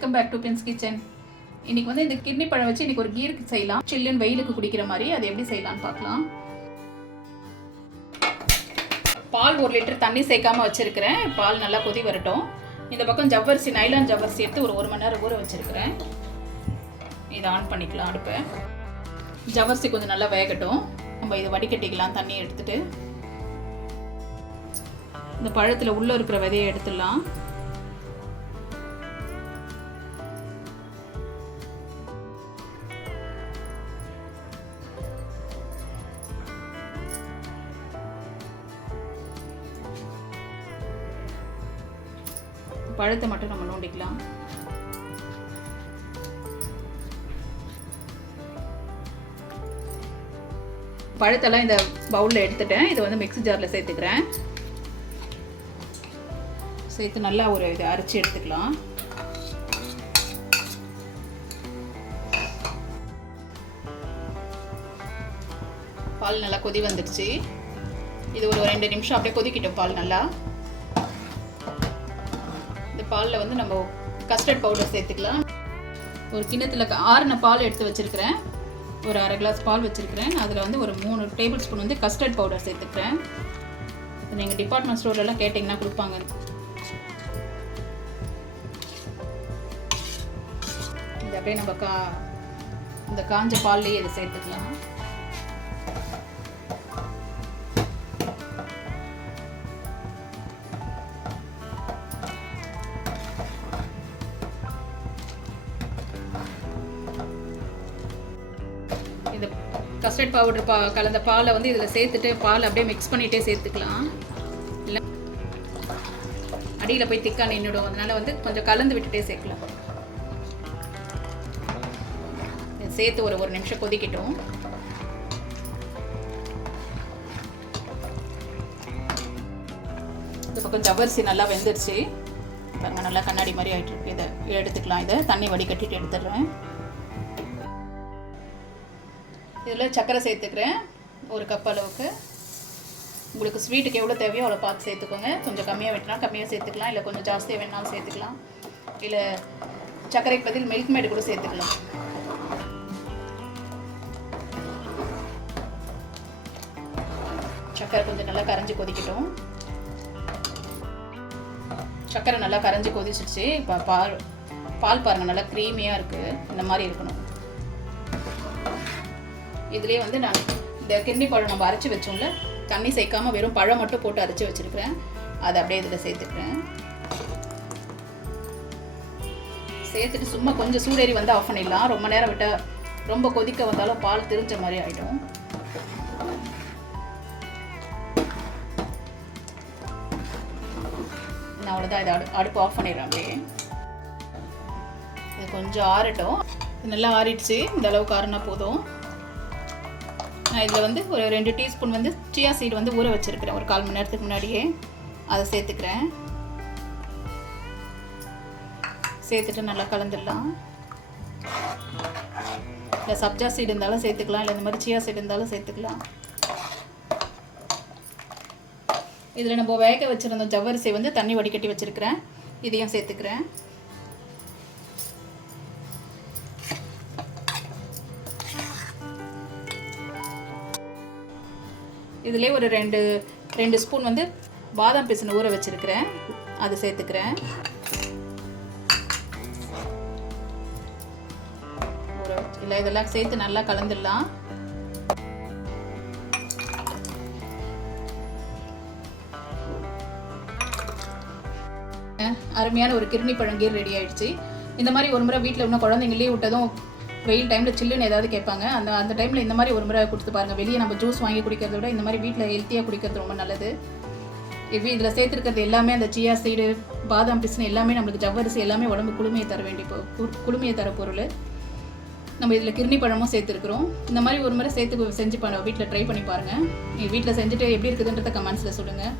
Welcome back to Prince Kitchen இன்னைக்கு வந்து இந்த கிட்னி பழம் வச்சு இன்னைக்கு ஒரு கீருக்கு செய்யலாம். சில்லுன்னு வெயிலுக்கு குடிக்கிற மாதிரி அது எப்படி செய்யலாம்னு பார்க்கலாம். பால் ஒரு லிட்டர் தண்ணி சேர்க்காம வச்சிருக்கிறேன். பால் நல்லா கொதி வரட்டும். இந்த பக்கம் ஜவ்வரிசி நைலான் ஜவ்வரிசி எடுத்து ஒரு ஒரு மணி நேரம் ஊற வச்சிருக்கிறேன். இதை ஆன் பண்ணிக்கலாம் அடுப்பை. ஜவ்வரிசி கொஞ்சம் நல்லா வேகட்டும். நம்ம இதை வடிகட்டிக்கலாம் தண்ணி எடுத்துட்டு. இந்த பழத்தில் உள்ளே இருக்கிற விதையை எடுத்துடலாம். பழத்தை மட்டும் நம்ம நோண்டிக்கலாம். பழத்தெல்லாம் இந்த பவுலில் எடுத்துட்டேன். இதை வந்து மிக்ஸி ஜாரில் சேர்த்துக்கிறேன். சேர்த்து நல்லா ஒரு இதை அரைச்சி எடுத்துக்கலாம். பால் நல்லா கொதி வந்துடுச்சு. இது ஒரு ரெண்டு நிமிஷம் அப்படியே கொதிக்கிட்டோம் பால் நல்லா. பாலில் வந்து நம்ம கஸ்டர்ட் பவுடர் சேர்த்துக்கலாம். ஒரு கிண்ணத்தில் ஆறுன பால் எடுத்து வச்சுருக்கிறேன். ஒரு அரை கிளாஸ் பால் வச்சுருக்கிறேன். அதில் வந்து ஒரு மூணு டேபிள் ஸ்பூன் வந்து கஸ்டர்ட் பவுடர் சேர்த்துக்கிறேன். நீங்கள் டிபார்ட்மெண்ட் ஸ்டோர்லலாம் கேட்டிங்கன்னா கொடுப்பாங்க. இது அப்படியே நம்ம கா இந்த காஞ்ச பால்லையே இதை சேர்த்துக்கலாம். இந்த கஸ்டர்ட் பவுடர் பா கலந்த பாலை வந்து இதில் சேர்த்துட்டு பால் அப்படியே மிக்ஸ் பண்ணிகிட்டே சேர்த்துக்கலாம். இல்லை. அடியில் போய் திக்கா நின்றுடும் அதனால் வந்து கொஞ்சம் கலந்து விட்டுட்டே சேர்க்கலாம். சேர்த்து ஒரு ஒரு நிமிஷம் கொதிக்கட்டும். இந்த பக்கம் ஜவ்வரிசி நல்லா வெந்துருச்சு. பாருங்கள் நல்லா கண்ணாடி மாதிரி ஆகிட்டு இருக்கு. இதை எடுத்துக்கலாம். இதை தண்ணி வடிகட்டிட்டு எடுத்துடுறேன். இதில் சர்க்கரை சேர்த்துக்கிறேன் ஒரு கப் அளவுக்கு. உங்களுக்கு ஸ்வீட்டுக்கு எவ்வளோ தேவையோ அவ்வளோ பார்த்து சேர்த்துக்கோங்க. கொஞ்சம் கம்மியாக வெட்டினா கம்மியாக சேர்த்துக்கலாம். இல்லை கொஞ்சம் ஜாஸ்தியாக வேணாலும் சேர்த்துக்கலாம். இல்லை சர்க்கரைக்கு பதில் மில்க் மேடு கூட சேர்த்துக்கலாம். சர்க்கரை கொஞ்சம் நல்லா கரைஞ்சி கொதிக்கட்டும். சர்க்கரை நல்லா கரைஞ்சி கொதிச்சிடுச்சு இப்போ பால் பால் பாருங்கள் நல்லா க்ரீமியாக இருக்குது இந்த மாதிரி இருக்கணும். இதுலேயே வந்து நான் இந்த கிண்டி பழம் நம்ம அரைச்சி வச்சோம்ல தண்ணி சேர்க்காம வெறும் பழம் மட்டும் போட்டு அரைச்சி வச்சுருக்கிறேன். அதை அப்படியே இதில் சேர்த்துக்கிறேன். சேர்த்துட்டு சும்மா கொஞ்சம் சூடேறி வந்து ஆஃப் பண்ணிடலாம். ரொம்ப நேரம் விட்டால் ரொம்ப கொதிக்க வந்தாலும் பால் திரிஞ்ச மாதிரி ஆகிடும் நான் அவ்வளோதான் இதை அடு அடுப்பு ஆஃப் பண்ணிடுறேன் அப்படியே. இது கொஞ்சம் ஆறட்டும். நல்லா ஆறிடுச்சு. இந்த அளவுக்கு ஆறுனா போதும். நான் இதில் வந்து ஒரு ரெண்டு டீஸ்பூன் வந்து சியா சீடு வந்து ஊற வச்சுருக்கிறேன். ஒரு கால் மணி நேரத்துக்கு முன்னாடியே அதை சேர்த்துக்கிறேன். சேர்த்துட்டு நல்லா கலந்துடலாம். இல்லை சப்ஜா சீடு இருந்தாலும் சேர்த்துக்கலாம். இல்லை இந்த மாதிரி சியா சீடு இருந்தாலும் சேர்த்துக்கலாம். இதில் நம்ம வேக வச்சுருந்த ஜவ்வரிசி வந்து தண்ணி வடிகட்டி வச்சுருக்கிறேன். இதையும் சேர்த்துக்கிறேன். இதிலே ஒரு ரெண்டு ரெண்டு ஸ்பூன் வந்து பாதாம் பிசின் ஊற வச்சுருக்கிறேன். அது சேர்த்துக்கிறேன். ஊற வச்சு இல்லை இதெல்லாம் சேர்த்து நல்லா கலந்துடலாம். அருமையான ஒரு கிருணி பழங்கீர் ரெடி ஆயிடுச்சு. இந்த மாதிரி ஒரு முறை வீட்டில் இன்னும் குழந்தைங்க லீவ் விட்டதும் வெயில் டைமில் சில்லுன்னு ஏதாவது கேட்பாங்க. அந்த அந்த டைமில் இந்த மாதிரி ஒரு முறை கொடுத்து பாருங்கள் வெளியே நம்ம ஜூஸ் வாங்கி குடிக்கிறத விட இந்த மாதிரி வீட்டில் ஹெல்த்தியாக குடிக்கிறது ரொம்ப நல்லது. இது இதில் சேர்த்துருக்கிறது எல்லாமே அந்த சியா சீடு பாதாம் பிஸ்னு எல்லாமே நம்மளுக்கு ஜவ்வரிசி எல்லாமே உடம்பு குளுமையை தர வேண்டிய பொ- குளுமையை தர பொருள். நம்ம இதில் கிருணி பழமும் சேர்த்துருக்குறோம். இந்த மாதிரி ஒரு முறை சேர்த்து செஞ்சு பண்ண வீட்டில் ட்ரை பண்ணி பாருங்கள் நீங்கள் வீட்டில் செஞ்சுட்டு எப்படி இருக்குதுன்றத கமெண்ட்ஸில் சொல்லுங்கள்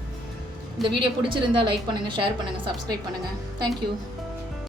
இந்த வீடியோ பிடிச்சிருந்தா லைக் பண்ணுங்கள் ஷேர் பண்ணுங்கள் சப்ஸ்கிரைப் பண்ணுங்கள் தேங்க்யூ